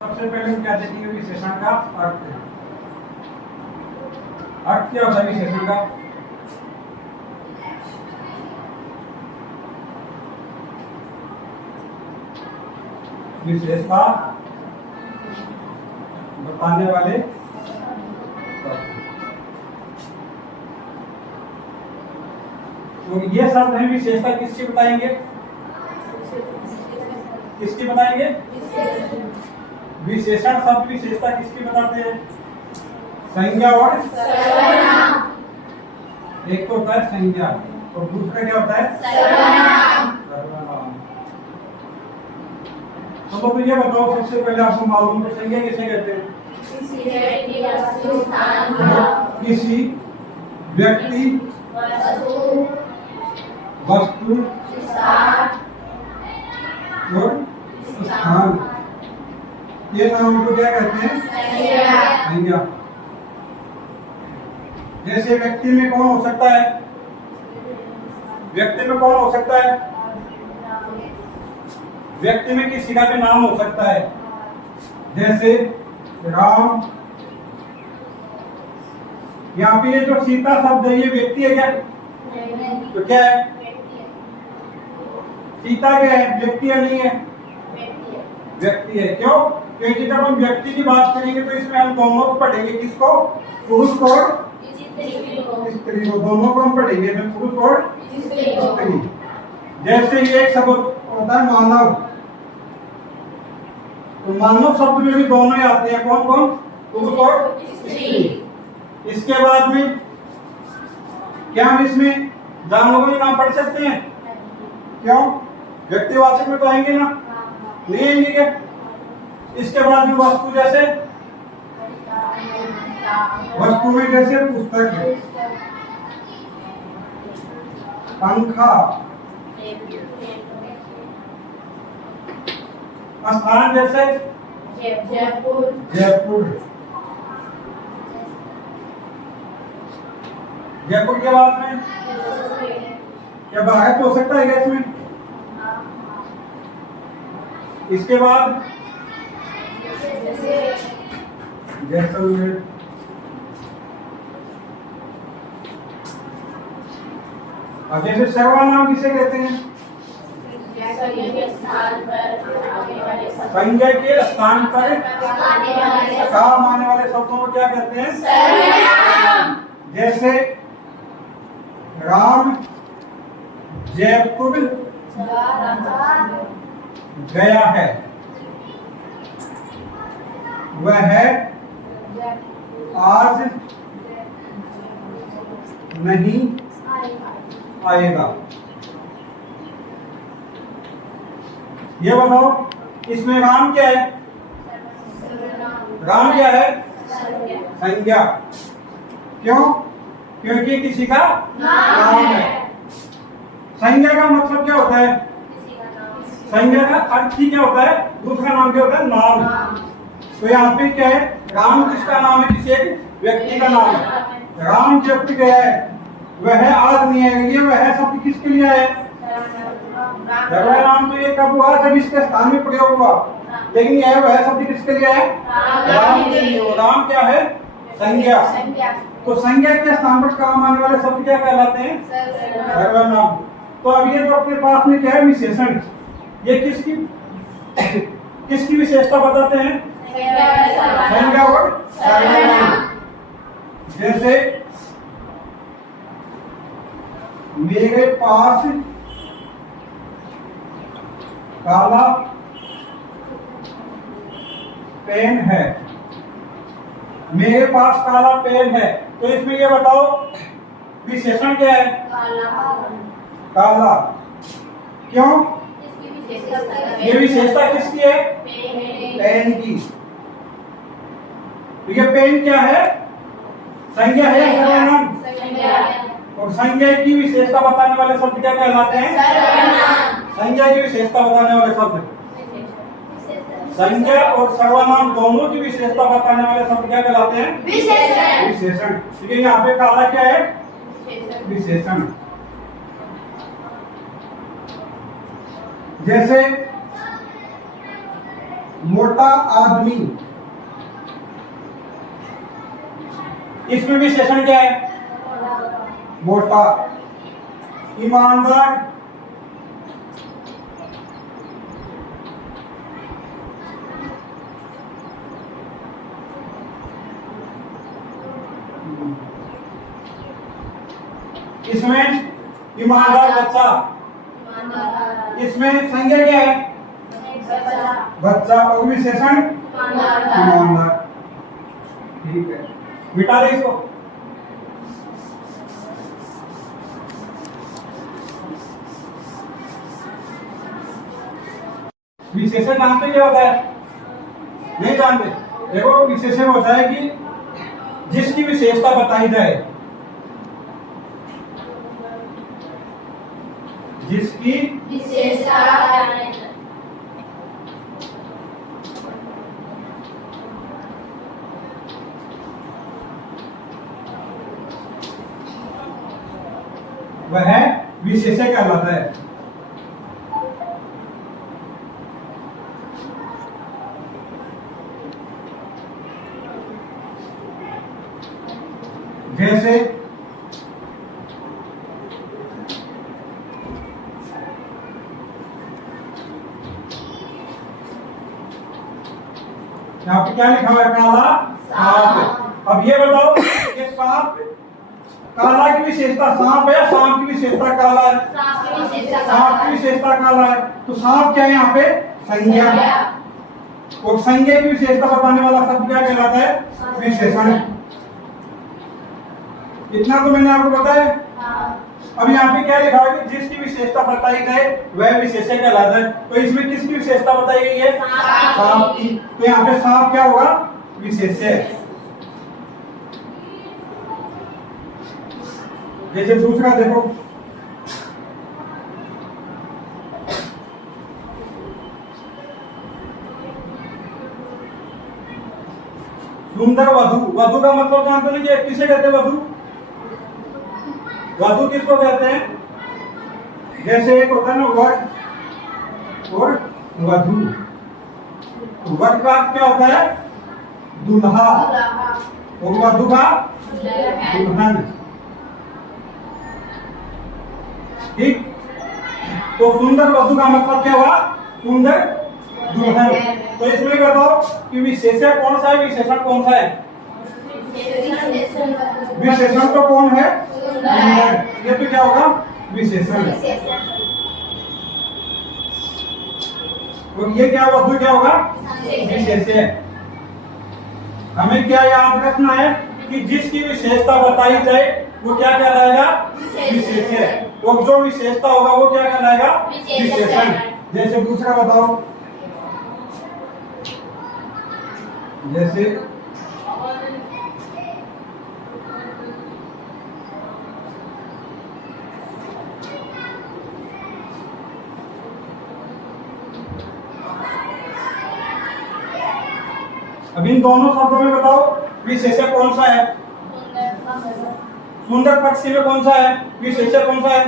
सबसे पहले हम क्या देखेंगे विशेषण का अर्थ। अर्थ क्या होता है विशेषण का? विशेषता बताने वाले शब्द। तो ये शब्द है विशेषता किसकी बताएंगे? किसकी बताएंगे? विशेषण शब्द विशेषता किसकी बताते हैं? संज्ञा और एक तो होता है संज्ञा और दूसरा क्या होता है? सर्वनाम। तो ये बताओ, सबसे पहले आपको मालूम है संज्ञा किसे कहते हैं? किसी व्यक्ति, वस्तु और स्थान ये नाम को क्या कहते हैं? संज्ञा। जैसे व्यक्ति में कौन हो सकता है? व्यक्ति में कौन हो सकता है? व्यक्ति में किसी का भी नाम हो सकता है, जैसे राम। यहाँ पे ये जो सीता शब्द है ये व्यक्ति है क्या? तो क्या है? सीता क्या है? व्यक्ति है नहीं है? व्यक्ति है। क्यों? क्योंकि जब हम व्यक्ति की बात करेंगे तो इसमें हम दोनों को पढ़ेंगे। किसको? पुरुष को स्त्री को। दोनों को हम पढ़ेंगे, पुरुष और स्त्री। जैसे ये एक शब्द होता है मानव, तो मानव शब्द में भी दोनों ही आते हैं। कौन कौन? पुरुष और स्त्री। इसके बाद में क्या हम इसमें जानवरों के नाम पढ़ सकते हैं? क्यों? व्यक्तिवाचक में तो आएंगे ना, नहीं आएंगे क्या? इसके बाद में वस्तु, जैसे वस्तु में जैसे पुस्तक है, पंखा। स्थान जैसे जयपुर। जयपुर के बाद में क्या भारत हो सकता है क्या इसमें? इसके बाद जैसलमेर। अब जैसे सर्वनाम किसे कहते हैं? संज्ञा के स्थान पर काम आने वाले शब्दों को क्या कहते हैं? सर्वनाम। जैसे राम जयपुर गया है, वह आज नहीं आएगा। ये बताओ, इसमें राम क्या है? राम क्या है? संज्ञा। क्यों? क्योंकि किसी का नाम है। संज्ञा का मतलब क्या होता है? संज्ञा का अर्थ ही क्या होता है? दूसरा नाम क्या होता है? नाम। तो यहाँ पे क्या है? राम किसका नाम है? किसी एक व्यक्ति का नाम है। राम जब गया है, वह आज नहीं आएगा। ये वह शब्द किसके लिए है? सर्वनाम। तो ये कब हुआ? जब इसके स्थान में प्रयोग हुआ। लेकिन यह वह शब्द किसके लिए है? राम के लिए। राम क्या है? संज्ञा। तो संज्ञा के स्थान पर काम आने वाले शब्द क्या कहलाते हैं? सर्वनाम। तो अब ये जो अपने पास में क्या है? विशेषण। ये किसकी विशेषता बताते हैं? संज्ञा और सर्वनाम। जैसे मेरे पास काला पेन है। मेरे पास काला पेन है, तो इसमें ये बताओ विशेषण क्या है? काला। क्यों? ये विशेषता किसकी है? पेन की। तो ये पेन क्या है? संज्ञा है या सर्वनाम? और संज्ञा की विशेषता बताने वाले शब्द क्या कहलाते हैं? संज्ञा की विशेषता बताने वाले शब्द। संज्ञा और सर्वनाम दोनों की विशेषता बताने वाले शब्द क्या कहलाते हैं? विशेषण। ठीक है, यहाँ पे काला क्या है? विशेषण। जैसे मोटा आदमी, इसमें विशेषण क्या है? मोटा। ईमानदार, इसमें ईमानदार बच्चा, इसमें संज्ञा क्या है? बच्चा। और विशेषण ईमानदार। ठीक है, मिटा दे इसको। विशेषण जानते क्या होता है? नहीं जानते? देखो, विशेषण होता है कि जिसकी विशेषता बताई जाए, जिसकी विशेषता वह विशेषण कहलाता है। जैसे यहाँ पे क्या लिखा हुआ है? काला सांप। अब ये बताओ कि सांप, काला की विशेषता सांप है या सांप की विशेषता काला है? सांप की विशेषता काला है। तो सांप क्या है यहाँ पे? संज्ञा। और संज्ञा की विशेषता बताने वाला शब्द क्या कहलाता है? विशेषण। इतना तो मैंने आपको बताया। अब यहाँ पे क्या लिखा है कि जिसकी विशेषता बताई जाए वह विशेषण कहलाता है। तो इसमें किसकी विशेषता बताई गई है? सांप की। तो यहाँ पे सांप क्या होगा? विशेषण। जैसे दूसरा देखो, सुंदर वधु। वधु का मतलब जानते हैं कि किसे कहते हैं? वधु। वधु किसको कहते हैं? जैसे एक होता है ना वर और वधु। वर का क्या होता है? दुल्हा। और वधु का दुल्हन। ठीक। तो सुंदर वधु का मतलब क्या हुआ? सुंदर दुल्हन। तो इसमें बताओ कि विशेषण कौन सा है, विशेषण कौन सा है? विशेषण तो कौन है? सुंदर। ये तो क्या होगा? विशेषण। और ये क्या वधु क्या होगा? विशेषण। हमें क्या याद रखना है कि जिसकी विशेषता बताई जाए वो क्या कहलाएगा? विशेषण। और जो विशेषता होगा वो क्या कहलाएगा? विशेषण। जैसे दूसरा बताओ, जैसे अब इन दोनों शब्दों में बताओ विशेषण कौन सा है? सुंदर पक्षी में कौन सा है? विशेषण कौन सा है?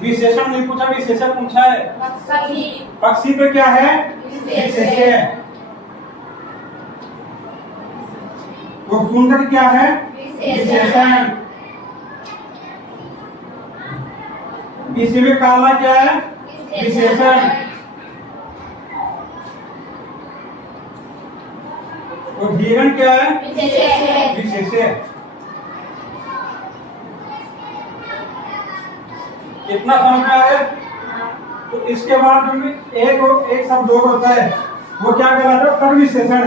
विशेषण नहीं पूछा, विशेषण पूछा है। पक्षी पे क्या है? विशेषण। वो सुंदर क्या है? विशेषण। इसी में काला क्या है? विशेषण। और हिरण क्या है? विशेषण। कितना समझ में आया? तो इसके बाद एक शब्द और होता है, वो क्या कहलाता है? पर विशेषण।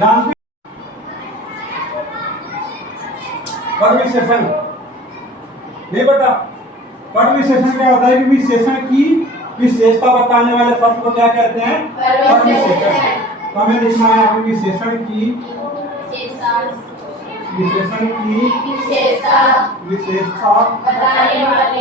जानते? पर विशेषण नहीं पता? पर विशेषण क्या होता है कि विशेषण की विशेषता बताने वाले शब्द को क्या कहते हैं? पर विशेषण। तो हमें लिखना है यहाँ पे विशेषण की विशेषता बताने वाले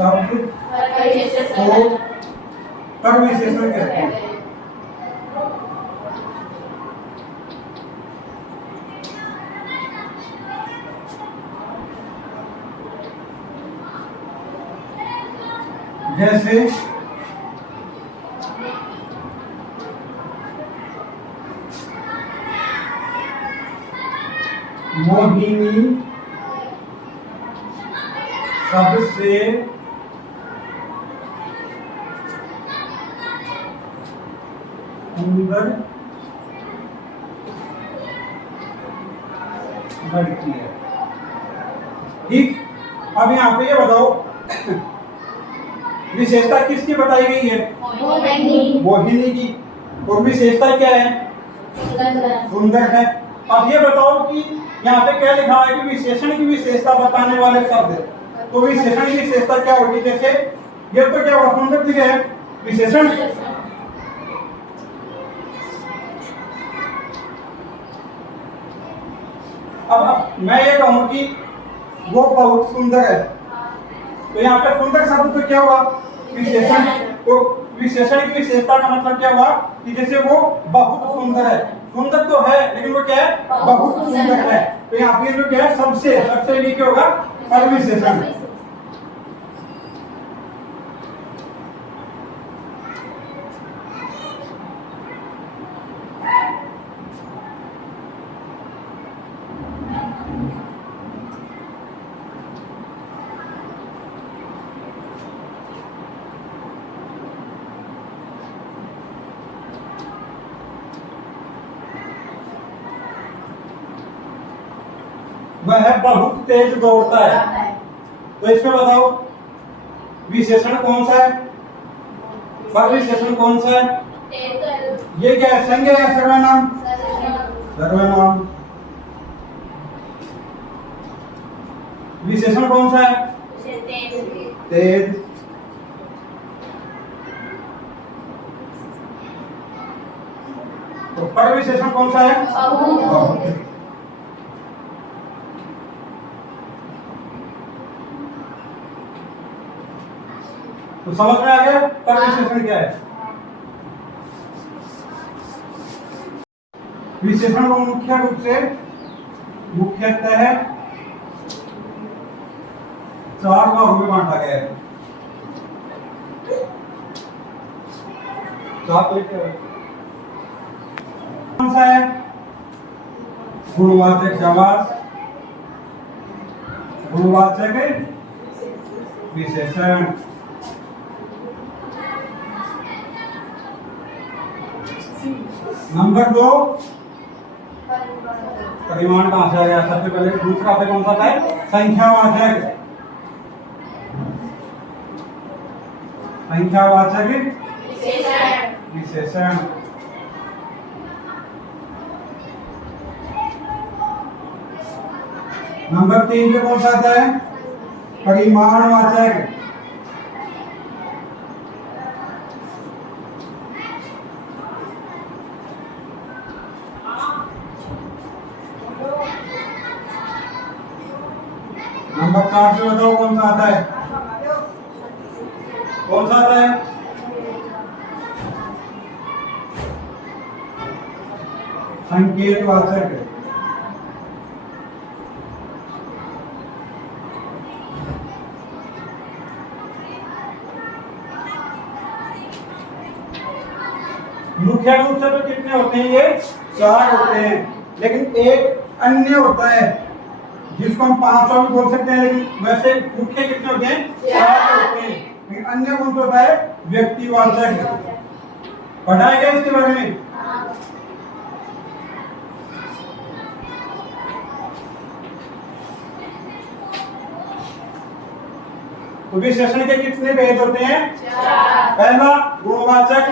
शब्द को पर विशेषण कहते हैं। जैसे मोहिनी सबसे सुंदर लड़की है। ठीक, अब यहाँ पे ये बताओ विशेषता किसकी बताई गई है? मोहिनी की। और विशेषता क्या है? सुंदर है। अब ये बताओ कि यहाँ पे क्या लिखा है कि विशेषण की विशेषता बताने वाले शब्द है। तो विशेषण की विशेषता क्या होगी? जैसे ये तो क्या हुआ? सुंदर दिया है विशेषण। अब मैं ये कहूँ कि वो बहुत सुंदर है, तो यहाँ पे सुंदर शब्द तो क्या हुआ? विशेषण। तो विशेषण की विशेषता का मतलब क्या हुआ कि जैसे वो बहुत सुंदर है। सुंदर तो है लेकिन वो क्या है? बहुत सुंदर है। तो यहाँ पे जो क्या है? सबसे सबसे ये क्या होगा? परविशेषण। वह बहुत तेज दौड़ता है। तो इसमें बताओ विशेषण कौन सा है? परविशेषण कौन सा है? ये क्या है? संज्ञा या सर्वनाम? सर्वनाम। विशेषण कौन सा है? तेज। तो परविशेषण कौन सा है? बहुत। तो समझ में आ गया परविशेषण क्या है? विशेषण को मुख्य रूप से मुख्यतः 4 भागों में बांटा गया है। कौन सा है? गुणवाचक समास, गुणवाचक विशेषण। नंबर 2 परिमाण कहां से आ गया? सबसे पहले दूसरा पे कौन सा था? संख्यावाचक। संख्यावाचक विशेषण। नंबर 3 पे कौन सा आता है? परिमाणवाचक। नंबर 4 से बताओ कौन सा आता है? कौन सा आता है? संकेतवाचक। मुख्य रूप से तो कितने होते हैं? ये 4 होते हैं, लेकिन एक अन्य होता है जिसको हम 500 भी बोल सकते हैं, लेकिन वैसे मुख्य कितने होते हैं? 4 होते हैं। लेकिन अन्य कौन सा होता है? व्यक्तिवाचक। पढ़ाया गया इसके बारे में? तो विशेषण के कितने भेद होते हैं? 4। पहला गुणवाचक,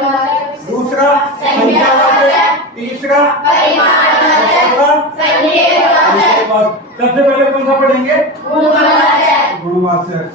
दूसरा संख्यावाचक, तीसरा परिमाणवाचक, संकेतवाचक। सबसे पहले कौन सा पढ़ेंगे? गुणवाचक। गुणवाचक।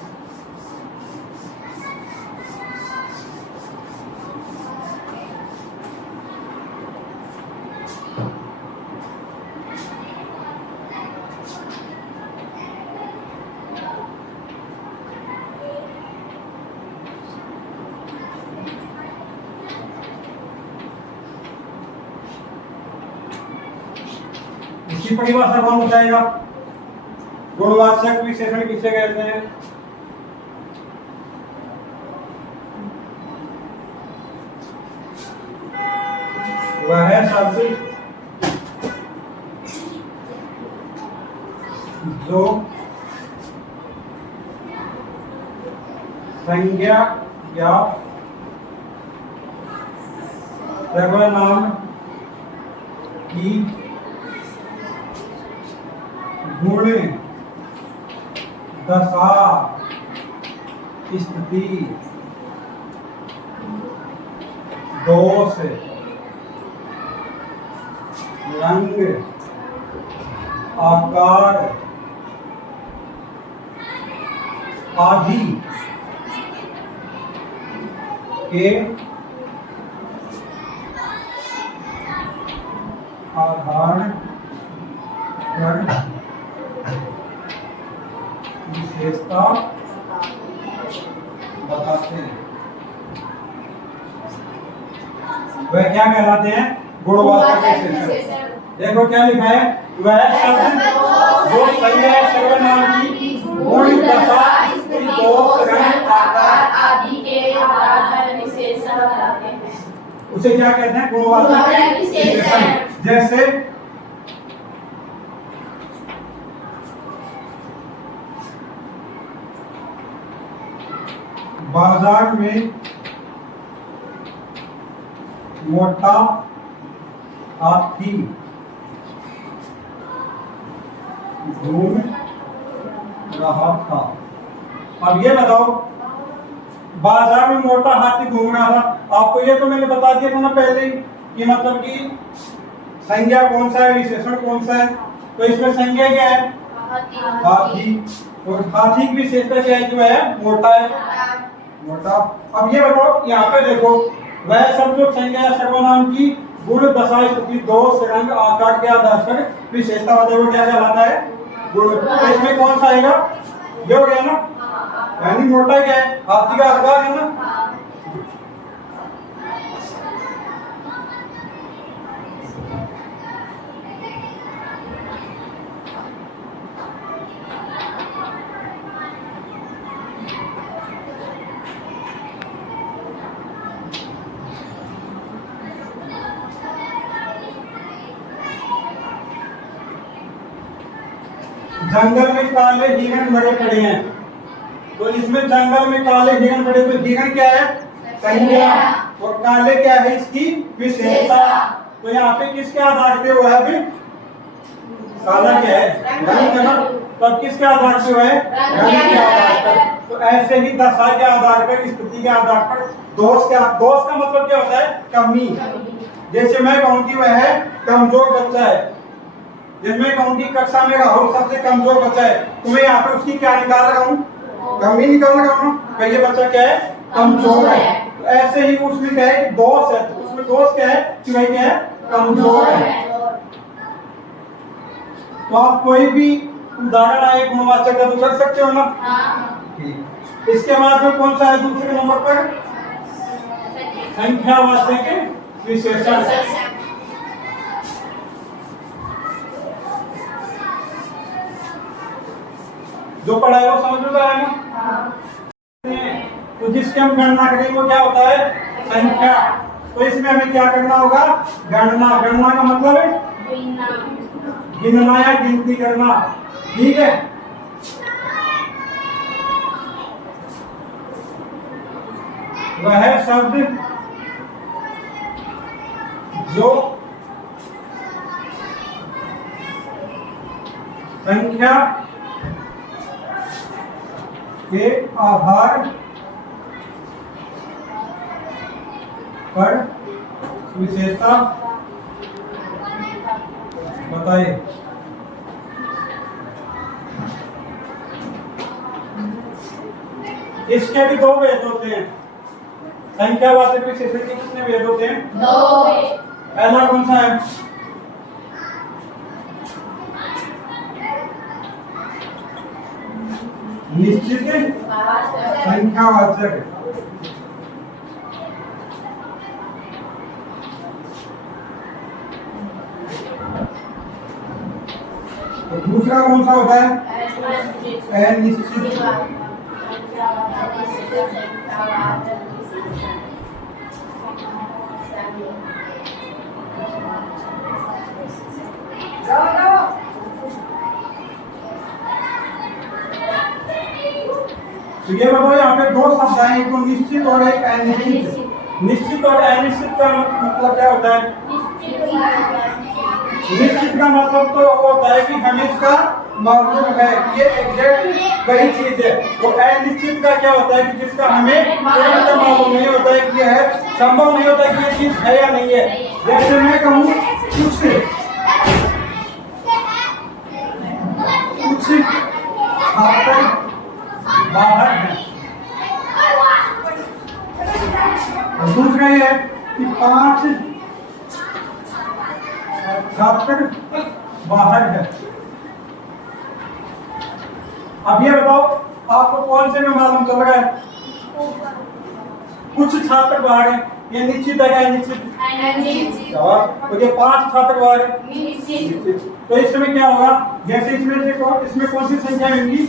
इसकी परिभाषा कौन बताएगा? गुणवाचक विशेषण किसे कहते हैं? वह शब्द जो संज्ञा या सर्वनाम की गुण दशा स्थिति दोष रंग आकार आदि के आधार पर विशेषता बताते हैं। वह क्या कहलाते हैं? गुणवाचक विशेषण। देखो क्या लिखा है, वह शब्द जो संज्ञा सर्वनाम की गुण दशा स्थिति दोष रंग आकार आदि के आधार पर विशेषण बताते हैं, उसे क्या कहते हैं? गुणवाचक विशेषण। जैसे बाजार में मोटा हाथी घूम रहा था। अब ये बताओ, बाजार में मोटा हाथी घूम रहा था, आपको ये तो मैंने बता दिया था ना पहले ही कि मतलब कि संज्ञा कौन सा है, विशेषण कौन सा है। तो इसमें संज्ञा क्या है? हाथी। और हाथी की विशेषता क्या है? जो है मोटा है, मोटा। अब ये बताओ, यहाँ पे देखो, वह सब जो संज्ञा सर्वनाम की गुण दशा स्थिति दोष रंग आकार के आधार पर विशेषता बताए, वो क्या कहलाता है? गुण। तो इसमें कौन सा आएगा? ये हो गया ना, यानी मोटा क्या है? हाथी का आकार है ना। जंगल में काले हिरण बड़े पड़े हैं, तो इसमें जंगल में काले हिरण बड़े, तो हिरण क्या है? संज्ञा। और काले क्या है? इसकी विशेषता। तो यहाँ पे किसके आधार पे हुआ है? अभी काला क्या है? रंग है ना। तो किसके आधार पे हुआ है? रंग के आधार पर। तो ऐसे ही दशा के आधार पर, स्थिति के आधार पर, दोष का मतलब क्या होता है? कमी। जैसे मैं कहूँ कि वह है कमजोर बच्चा है, जब मैं कहूँ कि कक्षा में राहुल सबसे कमजोर बच्चा है, तो मैं यहाँ पे उसकी क्या निकाल रहा हूँ? कमी निकाल रहा हूँ ना। ये बच्चा क्या है? कमजोर है। तो ऐसे ही उसमें क्या है? दोष है। तो उसमें दोष क्या है? कि वह क्या है? कमजोर है। तो आप कोई भी उदाहरण आए गुणवाचक का तो कर सकते हो ना। ठीक। इसके बाद में कौन सा है दूसरे नंबर पर? संख्यावाचक विशेषण। जो पढ़ा है वो समझ में आया ना। तो जिसकी हम गणना करेंगे वो क्या होता है? संख्या। तो इसमें हमें क्या करना होगा? गणना। गणना का मतलब है गिनना या गिनती करना। ठीक है। वह शब्द जो संख्या के आधार पर विशेषता बताए। इसके भी दो भेद होते हैं। संख्यावाचक विशेषण के कितने भेद होते हैं? दो। पहला कौन सा है? निश्चित संख्यावाचक। तो दूसरा कौन सा होता है? अनिश्चित। तो ये बताओ यहाँ पे दो शब्द हैं, एक तो निश्चित और एक अनिश्चित। निश्चित और अनिश्चित का मतलब क्या होता है? निश्चित का मतलब तो होता है कि हमें इसका मालूम है, ये एग्जैक्ट वही चीज है। और अनिश्चित का क्या होता है कि जिसका हमें पूर्णतः मालूम नहीं होता है कि यह है, संभव नहीं होता कि ये चीज है या नहीं है। जैसे मैं कहूँ कुछ छात्र बाहर है, और दूसरा ये है कि 5 छात्र बाहर है। अब ये बताओ आपको कौन से में मालूम चल रहा है? कुछ छात्र बाहर है, ये निश्चित है क्या अनिश्चित? और ये 5 छात्र बाहर है, तो इस समय क्या होगा? जैसे इसमें कौन सी संख्या होगी?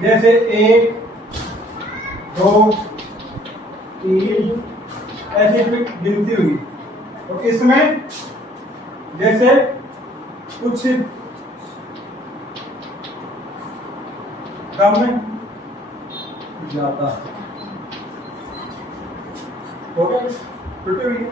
जैसे 1 2 3 ऐसे इसमें गिनती होगी। और इसमें जैसे कुछ कम ज्यादा हो गया, छुट्टी हुई।